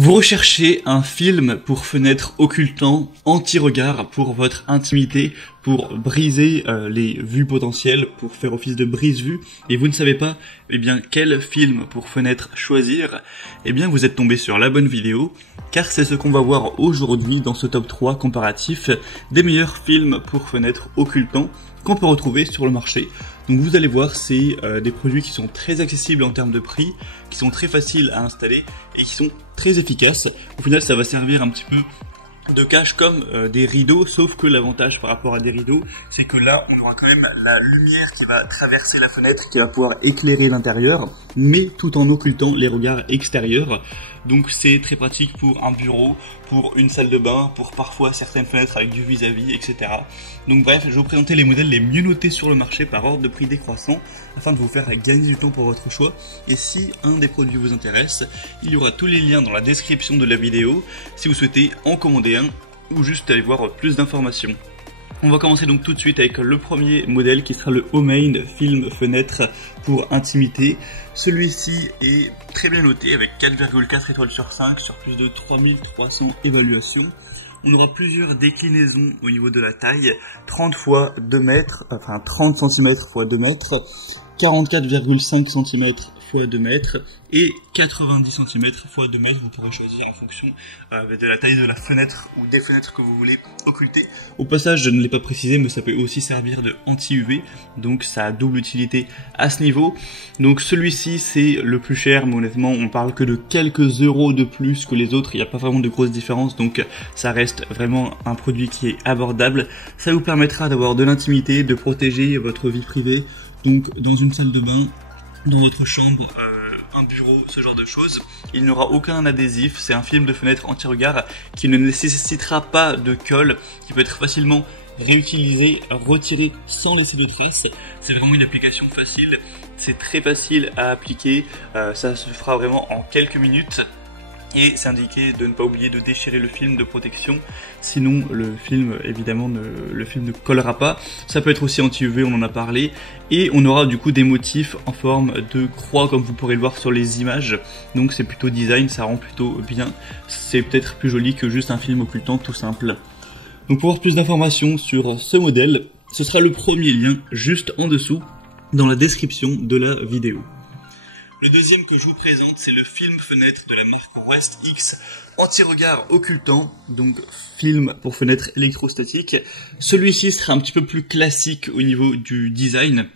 Vous recherchez un film pour fenêtre occultant, anti-regard pour votre intimité, pour briser les vues potentielles, pour faire office de brise-vue, et vous ne savez pas, quel film pour fenêtre choisir, vous êtes tombé sur la bonne vidéo, car c'est ce qu'on va voir aujourd'hui dans ce top 3 comparatif des meilleurs films pour fenêtre occultant qu'on peut retrouver sur le marché. Donc vous allez voir, c'est des produits qui sont très accessibles en termes de prix, qui sont très faciles à installer et qui sont très efficaces. Au final, ça va servir un petit peu de cache comme des rideaux, sauf que l'avantage par rapport à des rideaux, c'est que là, on aura quand même la lumière qui va traverser la fenêtre, qui va pouvoir éclairer l'intérieur, mais tout en occultant les regards extérieurs. Donc c'est très pratique pour un bureau, pour une salle de bain, pour parfois certaines fenêtres avec du vis-à-vis, etc. Donc bref, je vais vous présenter les modèles les mieux notés sur le marché par ordre de prix décroissant, afin de vous faire gagner du temps pour votre choix. Et si un des produits vous intéresse, il y aura tous les liens dans la description de la vidéo, si vous souhaitez en commander un, ou juste aller voir plus d'informations. On va commencer donc tout de suite avec le premier modèle qui sera le Homemade Film Fenêtre pour intimité. Celui-ci est très bien noté avec 4,4 étoiles sur 5 sur plus de 3300 évaluations. On aura plusieurs déclinaisons au niveau de la taille, 30 x 2 mètres, enfin 30 cm x 2 mètres, 44,5 cm x 2 mètres et 90 cm x 2 mètres. Vous pourrez choisir en fonction de la taille de la fenêtre ou des fenêtres que vous voulez occulter. Au passage, je ne l'ai pas précisé, mais ça peut aussi servir de anti-UV, donc ça a double utilité à ce niveau. Donc celui-ci c'est le plus cher, mais honnêtement on parle que de quelques euros de plus que les autres, il n'y a pas vraiment de grosses différences, donc ça reste vraiment un produit qui est abordable. Ça vous permettra d'avoir de l'intimité, de protéger votre vie privée, donc dans une salle de bain, dans votre chambre, un bureau, ce genre de choses. Il n'aura aucun adhésif, c'est un film de fenêtre anti-regard qui ne nécessitera pas de colle, qui peut être facilement réutilisé, retiré sans laisser de traces. C'est vraiment une application facile, c'est très facile à appliquer, ça se fera vraiment en quelques minutes. Et c'est indiqué de ne pas oublier de déchirer le film de protection, sinon le film évidemment ne collera pas. Ça peut être aussi anti-UV, on en a parlé, et on aura du coup des motifs en forme de croix comme vous pourrez le voir sur les images. Donc c'est plutôt design, ça rend plutôt bien. C'est peut-être plus joli que juste un film occultant tout simple. Donc pour avoir plus d'informations sur ce modèle, ce sera le premier lien juste en dessous dans la description de la vidéo. Le deuxième que je vous présente, c'est le film fenêtre de la marque West X, anti-regard occultant, donc film pour fenêtre électrostatique. Celui-ci sera un petit peu plus classique au niveau du design.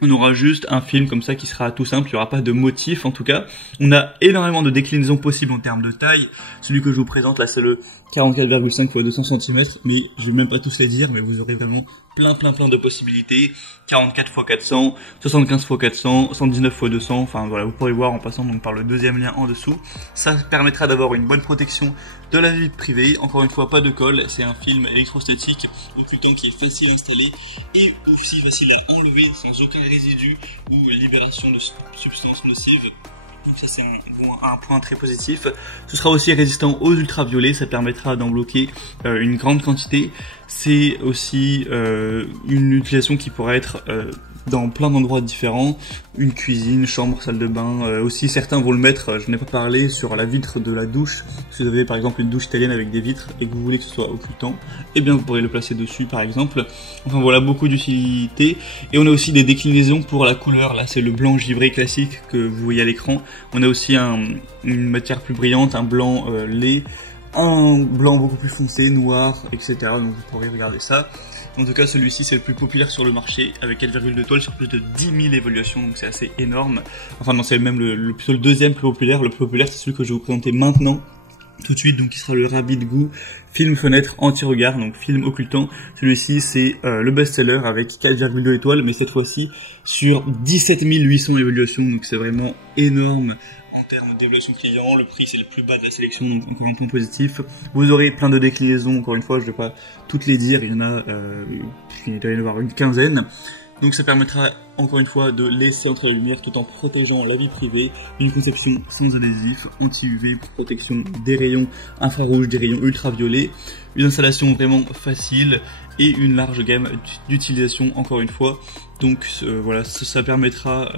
On aura juste un film comme ça qui sera tout simple, il n'y aura pas de motif en tout cas. On a énormément de déclinaisons possibles en termes de taille. Celui que je vous présente là, c'est le 44,5 x 200 cm, mais je vais même pas tous les dire, mais vous aurez vraiment plein de possibilités. 44 x 400, 75 x 400, 119 x 200, enfin voilà, vous pourrez voir en passant donc par le deuxième lien en dessous. Ça permettra d'avoir une bonne protection de la vie privée. Encore une fois, pas de colle, c'est un film électrostatique occultant qui est facile à installer et aussi facile à enlever sans aucun résidu ou libération de substances nocives. Donc ça c'est un point très positif. Ce sera aussi résistant aux ultraviolets, ça permettra d'en bloquer une grande quantité. C'est aussi une utilisation qui pourrait être dans plein d'endroits différents, une cuisine, chambre, salle de bain, aussi certains vont le mettre, je n'ai pas parlé, sur la vitre de la douche. Si vous avez par exemple une douche italienne avec des vitres et que vous voulez que ce soit occultant, vous pourrez le placer dessus par exemple. Enfin voilà, beaucoup d'utilité. Et on a aussi des déclinaisons pour la couleur, là c'est le blanc givré classique que vous voyez à l'écran. On a aussi une matière plus brillante, un blanc lait, un blanc beaucoup plus foncé, noir, etc. Donc vous pourrez regarder ça. En tout cas, celui-ci c'est le plus populaire sur le marché avec 4,2 étoiles sur plus de 10 000 évaluations, donc c'est assez énorme. Enfin non, c'est même plutôt le deuxième plus populaire. Le plus populaire c'est celui que je vais vous présenter maintenant, tout de suite, donc qui sera le Rabbit Goo film fenêtre anti-regard, donc film occultant. Celui-ci c'est le best-seller avec 4,2 étoiles, mais cette fois-ci sur 17 800 évaluations, donc c'est vraiment énorme. En termes d'évaluation client, le prix c'est le plus bas de la sélection, donc encore un point positif. Vous aurez plein de déclinaisons, encore une fois, je ne vais pas toutes les dire, il doit y en avoir une quinzaine. Donc ça permettra encore une fois de laisser entrer la lumière tout en protégeant la vie privée. Une conception sans adhésif, anti-UV pour protection des rayons infrarouges, des rayons ultraviolets. Une installation vraiment facile et une large gamme d'utilisation encore une fois. Donc voilà, ça permettra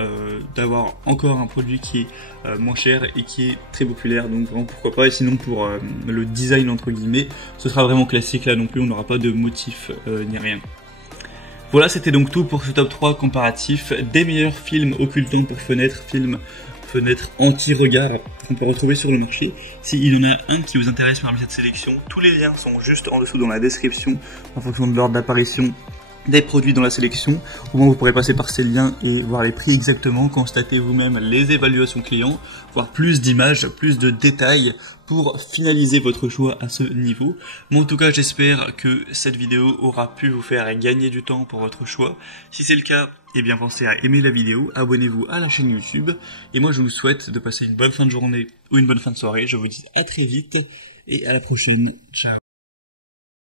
d'avoir encore un produit qui est moins cher et qui est très populaire, donc vraiment pourquoi pas. Et sinon pour le design entre guillemets, ce sera vraiment classique, là non plus on n'aura pas de motif ni rien. Voilà, c'était donc tout pour ce top 3 comparatif des meilleurs films occultants pour fenêtre anti-regard qu'on peut retrouver sur le marché. S'il y en a un qui vous intéresse parmi cette sélection, tous les liens sont juste en dessous dans la description en fonction de l'ordre d'apparition des produits dans la sélection. Au moins vous pourrez passer par ces liens et voir les prix exactement, constater vous-même les évaluations clients, voir plus d'images, plus de détails pour finaliser votre choix à ce niveau. Moi en tout cas j'espère que cette vidéo aura pu vous faire gagner du temps pour votre choix. Si c'est le cas, eh bien pensez à aimer la vidéo, abonnez-vous à la chaîne YouTube et moi je vous souhaite de passer une bonne fin de journée ou une bonne fin de soirée. Je vous dis à très vite et à la prochaine. Ciao.